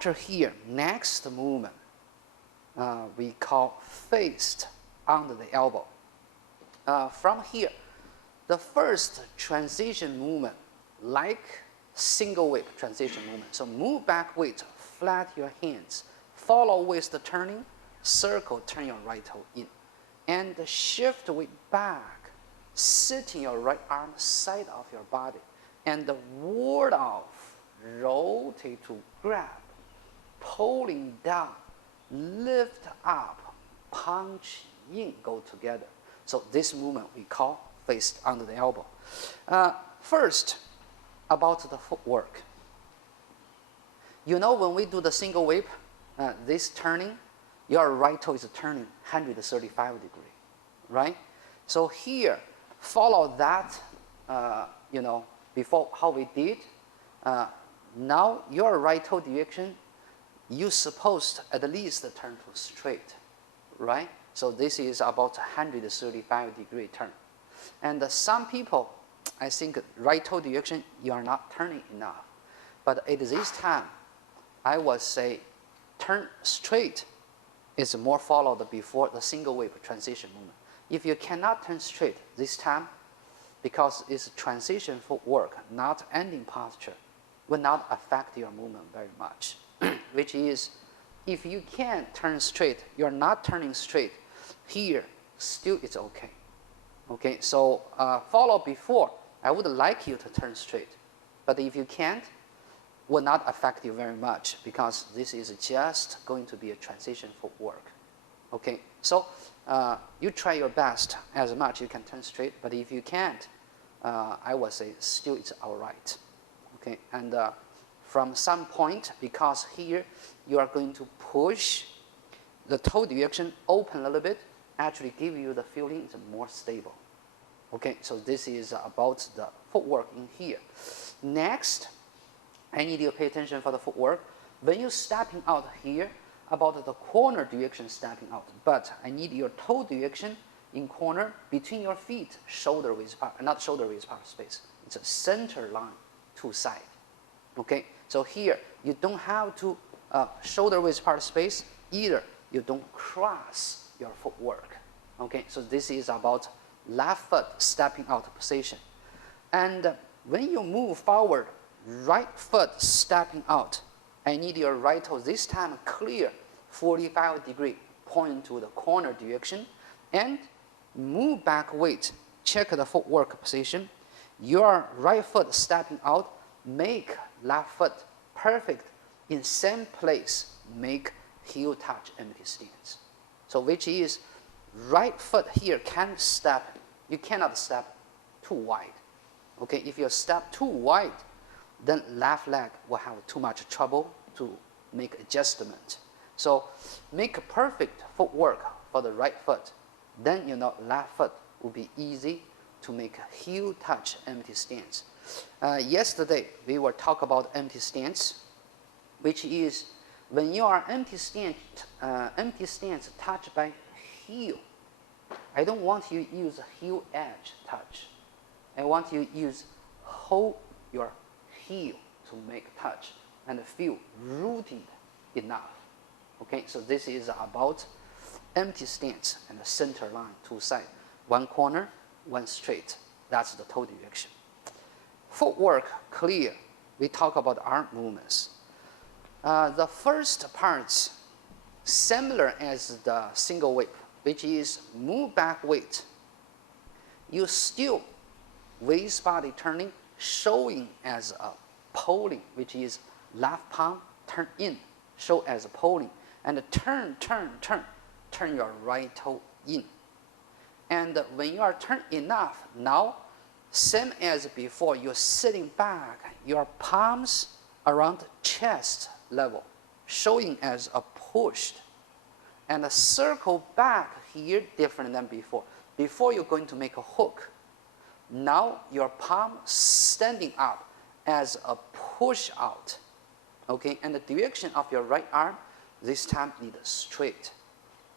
After here, next movement, we call fist under the elbow. From here, the first transition movement, like single whip transition movement. So move back weight, flat your hands, follow with the turning, circle, turn your right toe in. And shift weight back, sitting your right arm side of your body. And ward off, rotate to grab, pulling down, lift up, punch in, go together. So this movement we call fist under the elbow. First, about the footwork. You know when we do the single whip, this turning, your right toe is turning 135 degrees, right? So here, follow that, before how we did. Now your right toe direction, you're supposed at least turn to straight, right? So this is about 135 degree turn. And some people, I think right toe direction, you are not turning enough. But at this time, I would say turn straight is more followed before the single whip transition movement. If you cannot turn straight this time, because it's transition footwork, not ending posture, will not affect your movement very much. Which is, if you can't turn straight, you're not turning straight, here, still it's okay. Okay, so follow before. I would like you to turn straight. But if you can't, will not affect you very much because this is just going to be a transition footwork. Okay, so you try your best as much you can turn straight, but if you can't, I would say still it's all right. Okay, and from some point, because here you are going to push the toe direction open a little bit, actually give you the feeling it's more stable. Okay, so this is about the footwork in here. Next, I need you to pay attention for the footwork. When you're stepping out here, about the corner direction stepping out, but I need your toe direction in corner between your feet, shoulder width apart, not shoulder width apart space. It's a center line, two side. Okay, so here you don't have to shoulder width apart space either. You don't cross your footwork. Okay, so this is about left foot stepping out position. And when you move forward, right foot stepping out, I need your right toe this time clear 45 degree, point to the corner direction, and move back weight, check the footwork position. Your right foot stepping out, make left foot perfect in same place, make heel touch empty stance. So which is right foot here can step, you cannot step too wide. Okay, if you step too wide, then left leg will have too much trouble to make adjustment. So make a perfect footwork for the right foot. Then left foot will be easy to make a heel touch empty stance. Yesterday we were talking about empty stance, which is when you are empty stance touched by heel. I don't want you to use heel edge touch. I want you to use hold your heel to make touch and feel rooted enough. Okay, so this is about empty stance and the center line, two sides. One corner, one straight. That's the toe direction. Footwork clear. We talk about arm movements. The first parts similar as the single whip, which is move back weight. You still waist body turning, showing as a pulling, which is left palm turn in, show as a pulling, and turn your right toe in. And when you are turned enough, now same as before, you're sitting back, your palms around chest level, showing as a pushed, and a circle back here different than before. Before you're going to make a hook. Now your palm standing up as a push out. Okay, and the direction of your right arm this time need straight.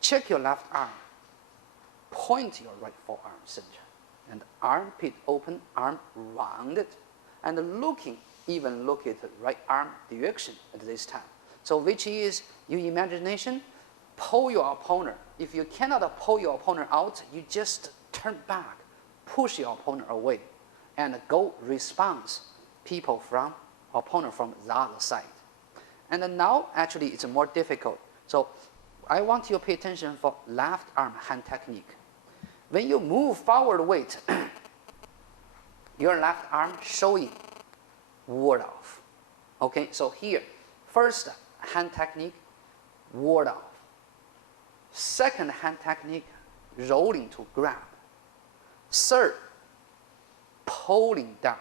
Check your left arm. Point your right forearm center. And armpit open, arm rounded. And looking, even look at the right arm direction at this time. So which is your imagination, pull your opponent. If you cannot pull your opponent out, you just turn back, push your opponent away, and go response people from opponent from the other side. And then now actually it's more difficult. So I want you to pay attention for left arm hand technique. When you move forward weight, your left arm showing ward off. Okay, so here, first hand technique, ward off. Second hand technique, rolling to grab. Third, pulling down.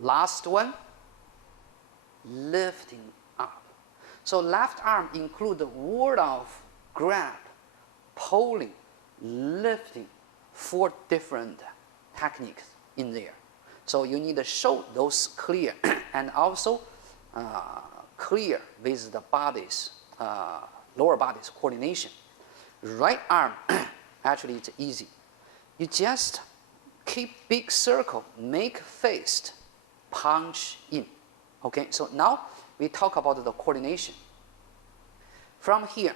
Last one, lifting up. So left arm include ward off, grab, pulling, lifting, 4 different techniques in there. So you need to show those clear and also clear with the body's, lower body's coordination. Right arm, actually it's easy. You just keep big circle, make fist, punch in. Okay, so now we talk about the coordination. From here,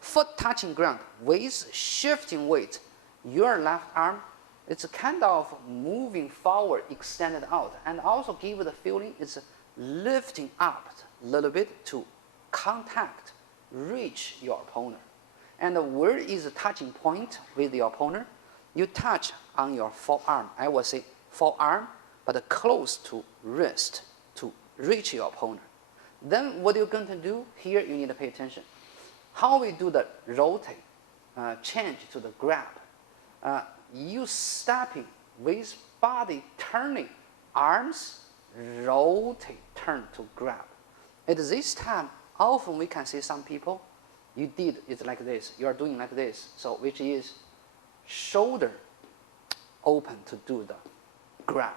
foot touching ground with shifting weight, your left arm, it's kind of moving forward, extended out, and also give the feeling it's lifting up a little bit to contact, reach your opponent. And where is the touching point with your opponent? You touch on your forearm. I would say forearm, but close to wrist to reach your opponent. Then what you're going to do, here you need to pay attention. How we do the rotate, change to the grab. You stepping with body turning, arms rotate, turn to grab. At this time, often we can see some people, you did it like this, you are doing like this, so which is shoulder open to do the grab.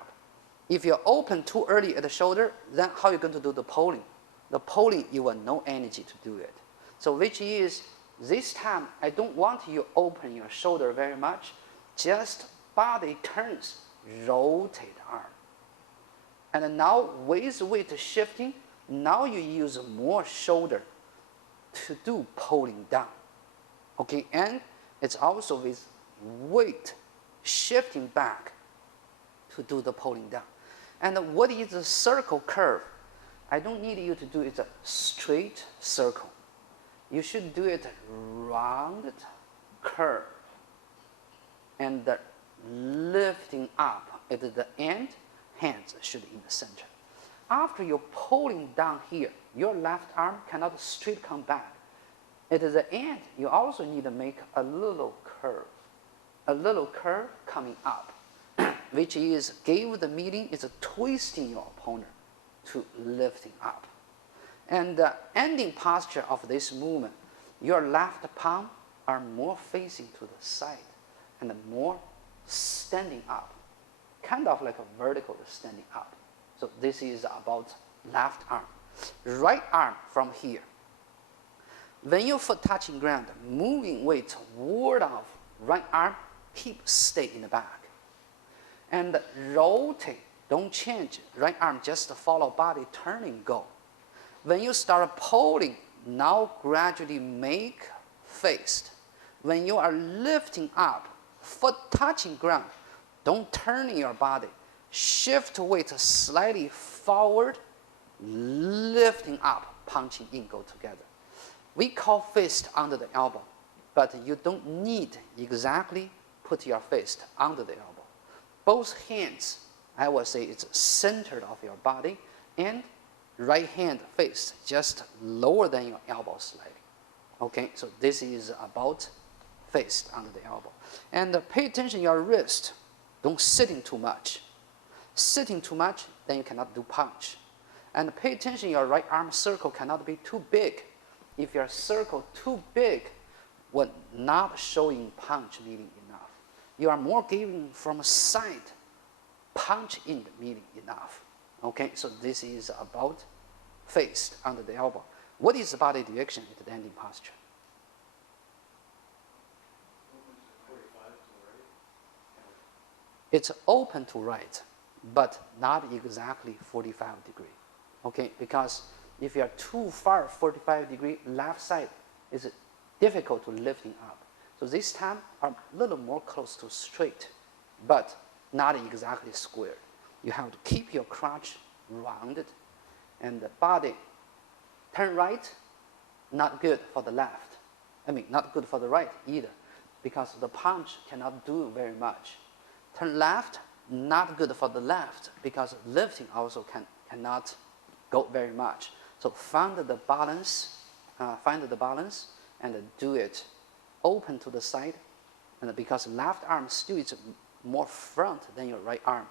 If you're open too early at the shoulder, then how are you going to do the pulling? The pulling, you will no energy to do it. So which is, this time, I don't want you open your shoulder very much, just body turns, rotate arm. And now with weight shifting, now you use more shoulder to do pulling down. Okay, and it's also with weight shifting back to do the pulling down. And what is the circle curve? I don't need you to do it a straight circle. You should do it rounded curve. And the lifting up at the end, hands should be in the center. After you're pulling down here, your left arm cannot straight come back. At the end, you also need to make a little curve coming up, which is give the meaning is twisting your opponent to lifting up. And the ending posture of this movement, your left palm are more facing to the side and more standing up, kind of like a vertical standing up. So this is about left arm. Right arm from here. When your foot touching ground, moving weight ward off, right arm, keep stay in the back. And rotate, don't change. Right arm just follow body, turning, go. When you start pulling, now gradually make fist. When you are lifting up, foot touching ground, don't turn your body. Shift weight slightly forward, lifting up, punching in, go together. We call fist under the elbow, but you don't need exactly put your fist under the elbow. Both hands, I would say it's centered of your body, and right hand fist just lower than your elbow slightly. Okay, so this is about fist under the elbow. And pay attention your wrist, don't sitting too much. Sitting too much, then you cannot do punch. And pay attention your right arm circle cannot be too big. If your circle too big, will not showing punch meaning enough. You are more giving from a side, punch in meaning enough. Okay, so this is about fist under the elbow. What is the body direction at the ending posture? It's open to right, but not exactly 45 degrees. Okay, because If you are too far 45 degree left side, it's difficult to lifting up. So this time are a little more close to straight, but not exactly square. You have to keep your crotch rounded, and the body turn right, not good for the left. I mean, not good for the right either, because the punch cannot do very much. Turn left, not good for the left, because lifting also cannot go very much. So find the balance, and do it open to the side, and because left arm still is more front than your right arm,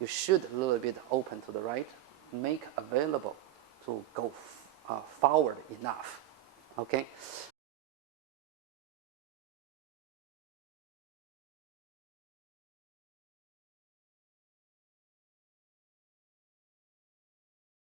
you should a little bit open to the right, make available to go forward enough. Okay,